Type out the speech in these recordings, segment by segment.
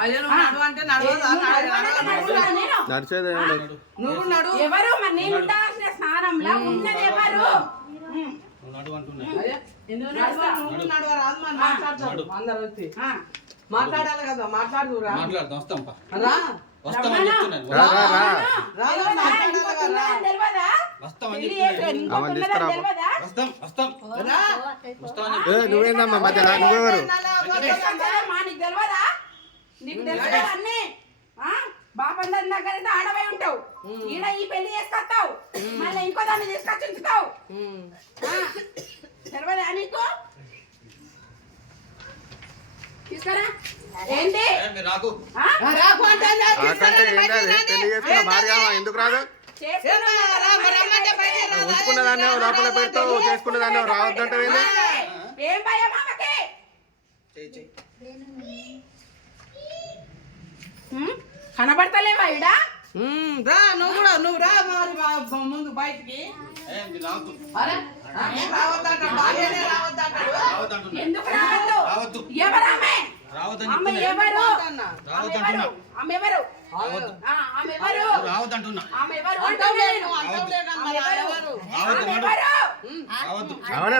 అయ్యో నువ్వు నడు అంటే నడవదా? నడవదా? నడవదా? నడిచేది. నువ్వు నడు. ఎవరు? మరి నేను ఉండాల్సిన స్థానంలో ఉన్నది ఎవరు. మాట్లాడాలి కదా మాట్లాడుదురా మాట్లాడదాం వస్తాం. రా. నువ్వేందమ్మా మధ్యలో? నువ్వెవరు? నీకు తెలియదా అన్నీ? ఆ? బాపందరి దగ్గర ఆడవై ఉంటావు. ఈడ ఈ పెళ్ళి చేసుకొస్తావు. మళ్ళీ ఇంకో దాన్ని తీసుకొచ్చి ఉంచుతావు? తెలియదా నీకు? తీసుకురా. ఏంటి? రాకు. రాకు అంటే ఎందుకు రాదు? చేసుకున్న ఏమ్మా, రా, మరి రమ్మంటే బయటికి రా. ఉంచుకున్న దాన్ని లోపల పెడతావు? చేసుకున్న దాన్ని రావద్దంటే ఏం భయం కనబడతలేవా ఉమ్, రా నువ్వు కూడా నువ్వు రా మరి ముందు బయటికి. ఎందుకు రావద్దు? ఎవరామె?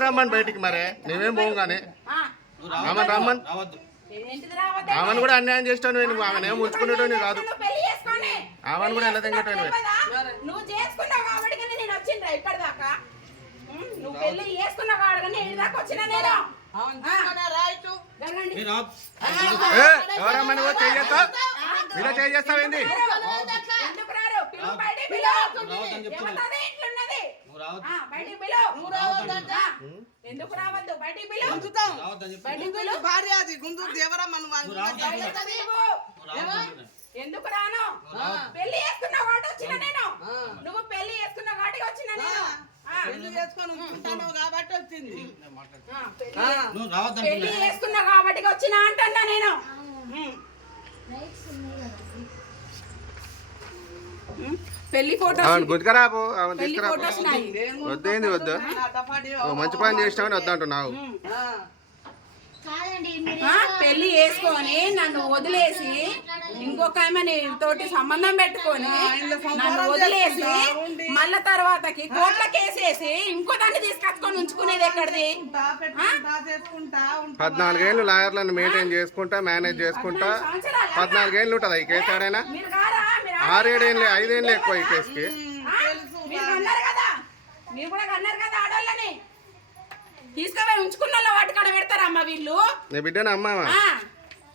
రమ్మని బయటికి మరే. నువ్వు రావద్దు. రమ్మని? రావద్దు? ఆమెను కూడా అన్యాయం చేస్తాను నువ్వు ఆమెను ఏం ఉంచుకునేటోని కాదు నువ్వు పెళ్ళి చేసుకోని. ఆమెను కూడా ఎలా పెళ్ళి తెంగటోనివే. చేసుకున్నావు తెలియదా? నువ్వు చేసుకున్నావు కాబట్టి కానీ నేను వచ్చిండ్రా ఇక్కడ దాకా ఉమ్, నువ్వు పెళ్ళి చేసుకున్నావు కాబట్టి కానీ ఈడ దాకా వచ్చిన నేను అవును, తీసుకునే రా ఇటు. జరగండి. మీరు రాకు ఏ ఎవరమ్మా నువ్వు చేస్తావు ఇలా చేస్తావేంది ఎందుకు రారు? పిలువు, బయటికి పిలువు. నువ్వు రావద్దు. ఆ, బయటికి పిలువు. నువ్వు రావద్దంట. ఆ, ఎందుకు రావద్దు? బయటికి పిలువు. గుంజుతాం. రావద్దని బయటికి పిలువు. భార్య అది? నువ్వు రావద్దు పిలువు. నువ్వు రావద్దు ఎందుకు రాను. పెళ్ళి చేసుకున్న కాబట్టి వచ్చిన నేను. ఆ. నువ్వు పెళ్ళి చేసుకున్న కాబట్టి వచ్చిన నేను. ఆ. పెళ్ళి చేసుకొని ఉంచుకుంటాను కాబట్టి వచ్చింది. నేను మాట్లాడు. ఆ, పెళ్ళి- ఆ. నువ్వు పెళ్ళి రావద్దంటున్నా చేసుకున్నా కాబట్టి వచ్చిన అంటున్నా నేను. ఉమ్. పెళ్ళి ఫోటో అవును గుర్తుకరాపు అవును పెళ్ళి తీసుకురా ఫోటోస్ నాయి. వద్దేంది వద్దు మంచి పని చేసినావని వద్దంటున్నావు పెళ్ళి చేసుకొని నన్ను వదిలేసి ఇంకొక ఆమె తోటి సంబంధం పెట్టుకొని నన్ను వదిలేసి మళ్ళా తర్వాతకి కోట్ల కేసేసి ఇంకో దాన్ని తీసుకొచ్చుకొని ఉంచుకునేది ఎక్కడిది? చేసుకుంటా ఉంటా. పద్నాలుగేళ్ళు లాయర్లను మెయింటైన్ చేసుకుంటా మేనేజ్ చేసుకుంటా? పద్నాలుగేళ్ళు ఉంటుంది ఈ కేసు ఆడైనా మీరు ఆరేడేళ్ళు ఐదేళ్ళు ఎక్కువ ఈ కేసుకి? మీరు అన్నారు కదా. మీరు కూడా అన్నారు కదా ఆడోళ్ళని. తీసుకుపోయి ఉంచుకున్న వాళ్ళ వాటికాడ పెడతారమ్మా వీళ్ళు. నీ బిడ్డను అమ్మ ఆ,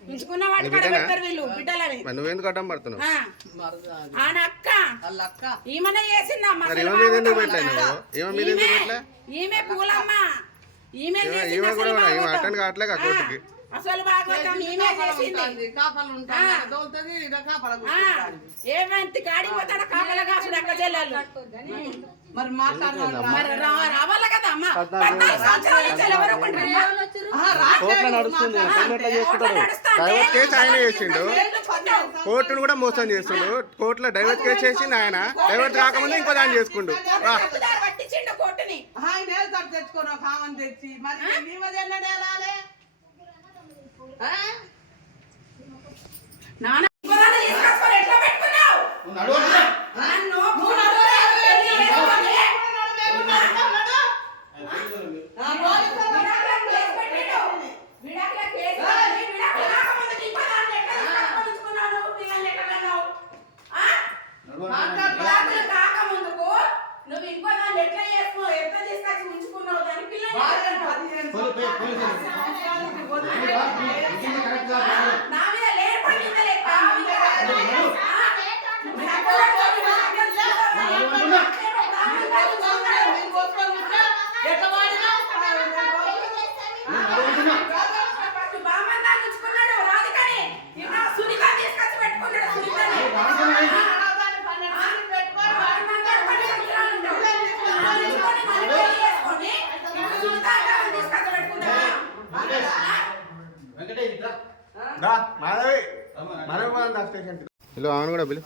ఉంచుకున్న? పెడతారు వీళ్ళు బిడ్డలని మరి నువ్వెందుకు అడ్డం పడుతున్నావు? ఆన అక్క వాళ్ళ ఈమెనే ఈమె మీద ఎందుకు బాగుందా పెట్టలే వాళ్ళ? నువ్వు? ఈమె మీద ఎందుకు పెట్టలే? ఈమె పూలమ్మ. ఈమె ఈమె- చేసింది ఈమె అసలు కూడా ఈమె. అటెండ్ కోర్టుకి. అసలు భాగవతం చేసింది ఏమంతి కాడికి పోతాడు కాపల కాసుడు అక్క చెల్లెలు మరి రావాలా కదా అమ్మ? చేసిండు. కోర్టును కూడా మోసం చేస్తుండు కోర్టులో డైవర్స్ కేసు చేసిండు ఆయన. డైవర్స్ కాకముందు ఇంకో దాన్ని చేసుకుండు. తెచ్చుకోను తెచ్చి మరి నీ మధ్య ఎన్నడే రాలే ఆ? నాన్న ఇల్లు అవును కూడా బిల్లు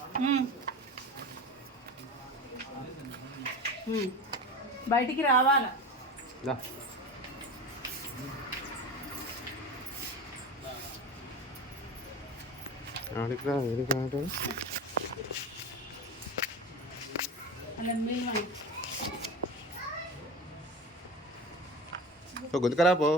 బయటికి రావాలా. ఆడికి రా, ఈడికి రా అంటాడు. ఓ గుంతుకరా పో.